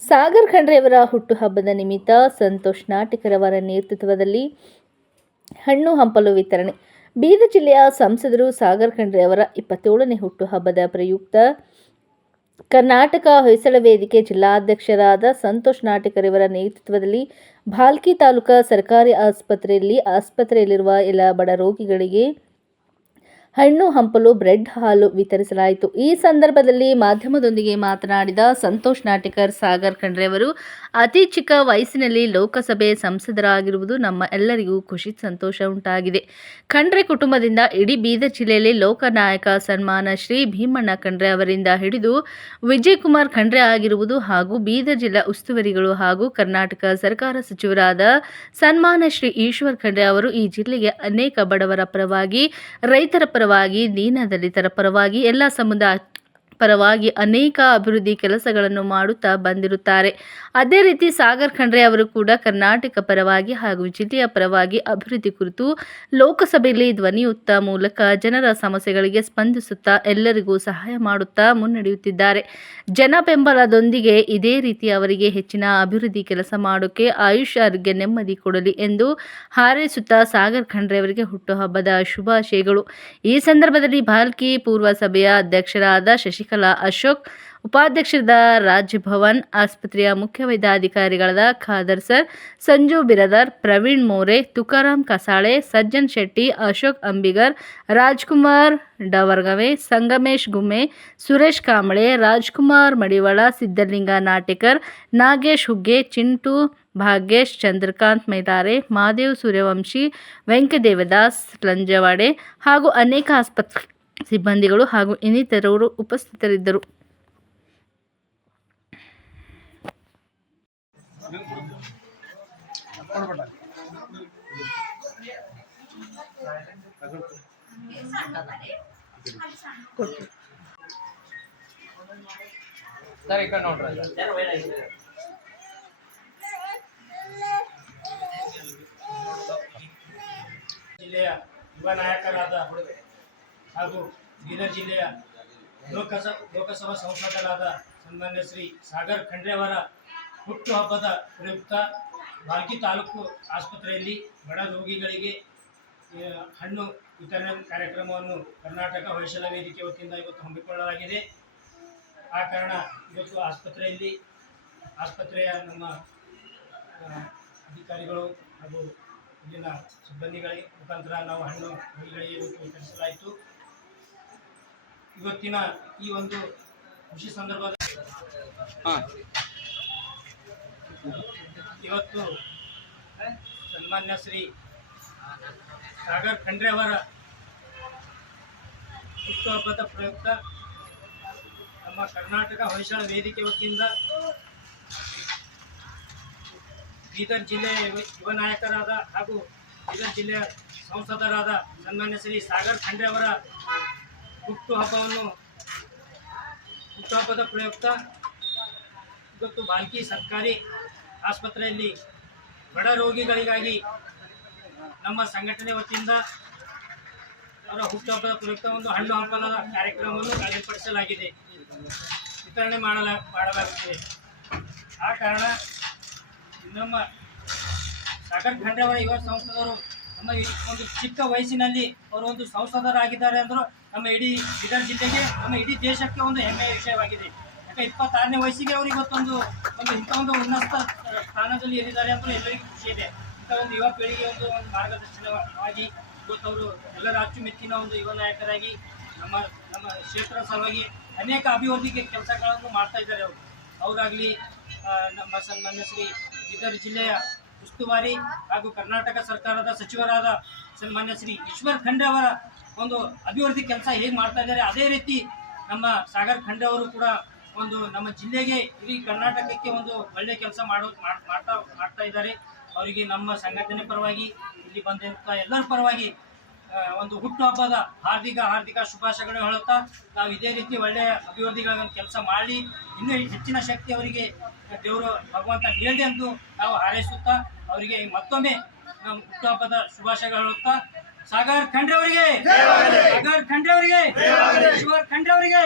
ಸಾಗರ್ ಖಂಡ್ರೆಯವರ ಹುಟ್ಟುಹಬ್ಬದ ನಿಮಿತ್ತ ಸಂತೋಷ್ ನಾಟಿಕರವರ ನೇತೃತ್ವದಲ್ಲಿ ಹಣ್ಣು ಹಂಪಲು ವಿತರಣೆ. ಬೀದರ್ ಜಿಲ್ಲೆಯ ಸಂಸದರು ಸಾಗರ್ ಖಂಡ್ರೆಯವರ 27ನೇ ಹುಟ್ಟುಹಬ್ಬದ ಪ್ರಯುಕ್ತ ಕರ್ನಾಟಕ ಹೊಯ್ಸಳ ವೇದಿಕೆ ಜಿಲ್ಲಾಧ್ಯಕ್ಷರಾದ ಸಂತೋಷ್ ನಾಟಿಕರವರ ನೇತೃತ್ವದಲ್ಲಿ ಭಾಲ್ಕಿ ತಾಲೂಕಾ ಸರ್ಕಾರಿ ಆಸ್ಪತ್ರೆಯಲ್ಲಿರುವ ಎಲ್ಲ ಬಡ ರೋಗಿಗಳಿಗೆ ಹಣ್ಣು ಹಂಪಲು, ಬ್ರೆಡ್, ಹಾಲು ವಿತರಿಸಲಾಯಿತು. ಈ ಸಂದರ್ಭದಲ್ಲಿ ಮಾಧ್ಯಮದೊಂದಿಗೆ ಮಾತನಾಡಿದ ಸಂತೋಷ್ ನಾಟಿಕರ್, ಸಾಗರ್ ಖಂಡ್ರೆಯವರು ಅತಿ ಚಿಕ್ಕ ವಯಸ್ಸಿನಲ್ಲಿ ಲೋಕಸಭೆ ಸಂಸದರಾಗಿರುವುದು ನಮ್ಮ ಎಲ್ಲರಿಗೂ ಖುಷಿ ಸಂತೋಷ ಉಂಟಾಗಿದೆ. ಖಂಡ್ರೆ ಕುಟುಂಬದಿಂದ ಇಡೀ ಬೀದರ್ ಜಿಲ್ಲೆಯಲ್ಲಿ ಲೋಕನಾಯಕ ಸನ್ಮಾನ ಶ್ರೀ ಭೀಮಣ್ಣ ಖಂಡ್ರೆ ಅವರಿಂದ ಹಿಡಿದು ವಿಜಯ್ ಕುಮಾರ್ ಖಂಡ್ರೆ ಆಗಿರುವುದು ಹಾಗೂ ಬೀದರ್ ಜಿಲ್ಲಾ ಉಸ್ತುವಾರಿಗಳು ಹಾಗೂ ಕರ್ನಾಟಕ ಸರ್ಕಾರ ಸಚಿವರಾದ ಸನ್ಮಾನ ಶ್ರೀ ಈಶ್ವರ್ ಖಂಡ್ರೆ ಅವರು ಈ ಜಿಲ್ಲೆಗೆ ಅನೇಕ ಬಡವರ ಪರವಾಗಿ, ರೈತರ ಪರವಾಗಿ, ದೀನದಲಿತರ ಪರವಾಗಿ, ಎಲ್ಲ ಸಮುದಾಯ ಪರವಾಗಿ ಅನೇಕ ಅಭಿವೃದ್ಧಿ ಕೆಲಸಗಳನ್ನು ಮಾಡುತ್ತಾ ಬಂದಿರುತ್ತಾರೆ. ಅದೇ ರೀತಿ ಸಾಗರ್ ಖಂಡ್ರೆ ಅವರು ಕೂಡ ಕರ್ನಾಟಕ ಪರವಾಗಿ ಹಾಗೂ ಜಿಲ್ಲೆಯ ಪರವಾಗಿ ಅಭಿವೃದ್ಧಿ ಕುರಿತು ಲೋಕಸಭೆಯಲ್ಲಿ ಧ್ವನಿಯುತ್ತ ಮೂಲಕ ಜನರ ಸಮಸ್ಯೆಗಳಿಗೆ ಸ್ಪಂದಿಸುತ್ತಾ ಎಲ್ಲರಿಗೂ ಸಹಾಯ ಮಾಡುತ್ತಾ ಮುನ್ನಡೆಯುತ್ತಿದ್ದಾರೆ. ಜನ ಬೆಂಬಲದೊಂದಿಗೆ ಇದೇ ರೀತಿ ಅವರಿಗೆ ಹೆಚ್ಚಿನ ಅಭಿವೃದ್ಧಿ ಕೆಲಸ ಮಾಡೋಕೆ ಆಯುಷ್ಯ, ಆರೋಗ್ಯ, ನೆಮ್ಮದಿ ಕೊಡಲಿ ಎಂದು ಹಾರೈಸುತ್ತಾ ಸಾಗರ್ ಖಂಡ್ರೆ ಅವರಿಗೆ ಹುಟ್ಟುಹಬ್ಬದ ಶುಭಾಶಯಗಳು. ಈ ಸಂದರ್ಭದಲ್ಲಿ ಭಾಲ್ಕಿ ಪೂರ್ವಸಭೆಯ ಅಧ್ಯಕ್ಷರಾದ ಶಶಿಕಲಾ ಅಶೋಕ್, ಉಪಾಧ್ಯಕ್ಷರಾದ ರಾಜಭವನ್ ಆಸ್ಪತ್ರೆಯ ಮುಖ್ಯ ವೈದ್ಯಾಧಿಕಾರಿಗಳಾದ ಖಾದರ್ ಸರ್, ಸಂಜು ಬಿರದರ್, ಪ್ರವೀಣ್ ಮೋರೆ, ತುಕಾರಾಮ್ ಕಸಾಳೆ, ಸಜ್ಜನ್ ಶೆಟ್ಟಿ, ಅಶೋಕ್ ಅಂಬಿಗರ್, ರಾಜ್ಕುಮಾರ್ ಡವರ್ಗವೆ, ಸಂಗಮೇಶ್ ಗುಮ್ಮೆ, ಸುರೇಶ್ ಕಾಂಬಳೆ, ರಾಜ್ಕುಮಾರ್ ಮಡಿವಾಳ, ಸಿದ್ದಲಿಂಗ ನಾಟೇಕರ್, ನಾಗೇಶ್ ಹುಗ್ಗೆ, ಚಿಂಟು ಭಾಗ್ಯೇಶ್, ಚಂದ್ರಕಾಂತ್ ಮೈಲಾರೆ, ಮಹಾದೇವ್ ಸೂರ್ಯವಂಶಿ, ವೆಂಕಟದೇವದಾಸ್ ಲಂಜವಾಡೆ ಹಾಗೂ ಅನೇಕ ಆಸ್ಪತ್ರೆ ಸಿಬ್ಬಂದಿಗಳು ಹಾಗೂ ಇನ್ನಿತರರು ಉಪಸ್ಥಿತರಿದ್ದರು. ಜಿಲ್ಲೆಯ ಯುವ ನಾಯಕರಾದ ಹಾಗೂ ಬೀದರ್ ಜಿಲ್ಲೆಯ ಲೋಕಸಭಾ ಸಂಸದರಾದ ಸನ್ಮಾನ್ಯ ಶ್ರೀ ಸಾಗರ್ ಖಂಡ್ರೆ ಅವರ ಹುಟ್ಟುಹಬ್ಬದ ಪ್ರಯುಕ್ತ ಭಾಲ್ಕಿ ತಾಲೂಕು ಆಸ್ಪತ್ರೆಯಲ್ಲಿ ಬಡ ರೋಗಿಗಳಿಗೆ ಹಣ್ಣು ವಿತರಣೆ ಕಾರ್ಯಕ್ರಮವನ್ನು ಕರ್ನಾಟಕ ಹೊಯ್ಸಳ ವೇದಿಕೆ ವತಿಯಿಂದ ಇವತ್ತು ಹಮ್ಮಿಕೊಳ್ಳಲಾಗಿದೆ. ಆ ಕಾರಣ ಇವತ್ತು ಆಸ್ಪತ್ರೆಯ ನಮ್ಮ ಅಧಿಕಾರಿಗಳು ಹಾಗೂ ಇಲ್ಲಿನ ಸಿಬ್ಬಂದಿಗಳ ಮುಖಾಂತರ ನಾವು ಹಣ್ಣು ರೋಗಿಗಳಿಗೆ ಇವತ್ತು ವಿತರಿಸಲಾಯಿತು. ಇವತ್ತಿನ ಈ ಒಂದು ಖುಷಿ ಸಂದರ್ಭದ ಇವತ್ತು ಸನ್ಮಾನ್ಯ ಶ್ರೀ ಸಾಗರ್ ಖಂಡ್ರೆ ಅವರ ಹುಟ್ಟುಹಬ್ಬದ ಪ್ರಯುಕ್ತ ನಮ್ಮ ಕರ್ನಾಟಕ ಹೊಯ್ಸಳ ವೇದಿಕೆ ವತಿಯಿಂದ ಬೀದರ್ ಜಿಲ್ಲೆಯ ಯುವ ನಾಯಕರಾದ ಹಾಗೂ ಬೀದರ್ ಜಿಲ್ಲೆಯ ಸಂಸದರಾದ ಸನ್ಮಾನ್ಯ ಶ್ರೀ ಸಾಗರ್ ಖಂಡ್ರೆ ಅವರ ಹುಟ್ಟುಹಬ್ಬದ ಪ್ರಯುಕ್ತ ಇವತ್ತು ಭಾಲ್ಕಿ ಸರ್ಕಾರಿ ಆಸ್ಪತ್ರೆಯಲ್ಲಿ ಬಡ ರೋಗಿಗಳಿಗಾಗಿ ನಮ್ಮ ಸಂಘಟನೆ ವತಿಯಿಂದ ಅವರ ಹುಟ್ಟುಹಬ್ಬದ ಪ್ರಯುಕ್ತ ಒಂದು ಹಣ್ಣು ಹಂಪಲದ ಕಾರ್ಯಕ್ರಮವನ್ನು ಏರ್ಪಡಿಸಲಾಗಿದೆ, ವಿತರಣೆ ಮಾಡಲಾಗುತ್ತಿದೆ. ಆ ಕಾರಣ ನಮ್ಮ ಸಾಗರ್ ಖಂಡ್ರೆ ಅವರ ಯುವ ಸಂಸದರು ನಮ್ಮ ಒಂದು ಚಿಕ್ಕ ವಯಸ್ಸಿನಲ್ಲಿ ಅವರು ಒಂದು ಸಂಸದರಾಗಿದ್ದಾರೆ ಅಂದರೂ ನಮ್ಮ ಇಡೀ ಬೀದರ್ ಜಿಲ್ಲೆಗೆ, ನಮ್ಮ ಇಡೀ ದೇಶಕ್ಕೆ ಒಂದು ಹೆಮ್ಮೆಯ ವಿಷಯವಾಗಿದೆ. ಯಾಕೆ 26ನೇ ವಯಸ್ಸಿಗೆ ಅವರು ಇವತ್ತೊಂದು ಇಂಥ ಒಂದು ಉನ್ನತ ಸ್ಥಾನದಲ್ಲಿ ಇರಿದ್ದಾರೆ ಅಂತ ಎಲ್ಲರಿಗೂ ಖುಷಿ ಇದೆ. ಇಂಥ ಒಂದು ಯುವ ಪೀಳಿಗೆ ಒಂದು ಮಾರ್ಗದರ್ಶನವಾಗಿ ಇವತ್ತವರು ಎಲ್ಲರ ಅಚ್ಚುಮೆಚ್ಚಿನ ಒಂದು ಯುವ ನಾಯಕರಾಗಿ ನಮ್ಮ ಕ್ಷೇತ್ರ ಸಲುವಾಗಿ ಅನೇಕ ಅಭಿವೃದ್ಧಿ ಕೆಲಸಗಳನ್ನು ಮಾಡ್ತಾ ಇದ್ದಾರೆ. ಅವರಾಗಲಿ ನಮ್ಮ ಸನ್ಮಾನ್ಯ ಶ್ರೀ ಬೀದರ್ ಜಿಲ್ಲೆಯ ಉಸ್ತುವಾರಿ ಹಾಗೂ ಕರ್ನಾಟಕ ಸರ್ಕಾರದ ಸಚಿವರಾದ ಸನ್ಮಾನ್ಯ ಶ್ರೀ ಈಶ್ವರ್ ಖಂಡ್ರೆ ಅವರ ಒಂದು ಅಭಿವೃದ್ಧಿ ಕೆಲಸ ಹೇಗೆ ಮಾಡ್ತಾ ಇದ್ದಾರೆ, ಅದೇ ರೀತಿ ನಮ್ಮ ಸಾಗರ್ ಖಂಡ್ರೆ ಅವರು ಕೂಡ ಒಂದು ನಮ್ಮ ಜಿಲ್ಲೆಗೆ, ಇಡೀ ಕರ್ನಾಟಕಕ್ಕೆ ಒಂದು ಒಳ್ಳೆಯ ಕೆಲಸ ಮಾಡ್ತಾ ಇದ್ದಾರೆ. ಅವರಿಗೆ ನಮ್ಮ ಸಂಘಟನೆ ಪರವಾಗಿ, ಇಲ್ಲಿ ಬಂದಿರುತ್ತಾ ಎಲ್ಲರ ಪರವಾಗಿ ಒಂದು ಹುಟ್ಟುಹಬ್ಬದ ಹಾರ್ದಿಕ ಶುಭಾಶಯಗಳನ್ನು ಹೇಳುತ್ತಾ, ನಾವು ಇದೇ ರೀತಿ ಒಳ್ಳೆಯ ಅಭಿವೃದ್ಧಿಗಳನ್ನು ಕೆಲಸ ಮಾಡಿ ಇನ್ನೂ ಹೆಚ್ಚಿನ ಶಕ್ತಿ ಅವರಿಗೆ ದೇವರು ಭಗವಂತ ನೀಡಲಿ ಎಂದು ನಾವು ಹಾರೈಸುತ್ತಾ ಅವರಿಗೆ ಮತ್ತೊಮ್ಮೆ ನಾವು ಹುಟ್ಟುಹಬ್ಬದ ಶುಭಾಶಯಗಳು ಹೇಳುತ್ತಾ, ಸಾಗರ್ ಖಂಡ್ರೆ ಅವರಿಗೆ, ಸಾಗರ್ ಖಂಡ್ರೆ ಅವರಿಗೆ, ಈಶ್ವರ್ ಖಂಡ್ರೆ ಅವರಿಗೆ.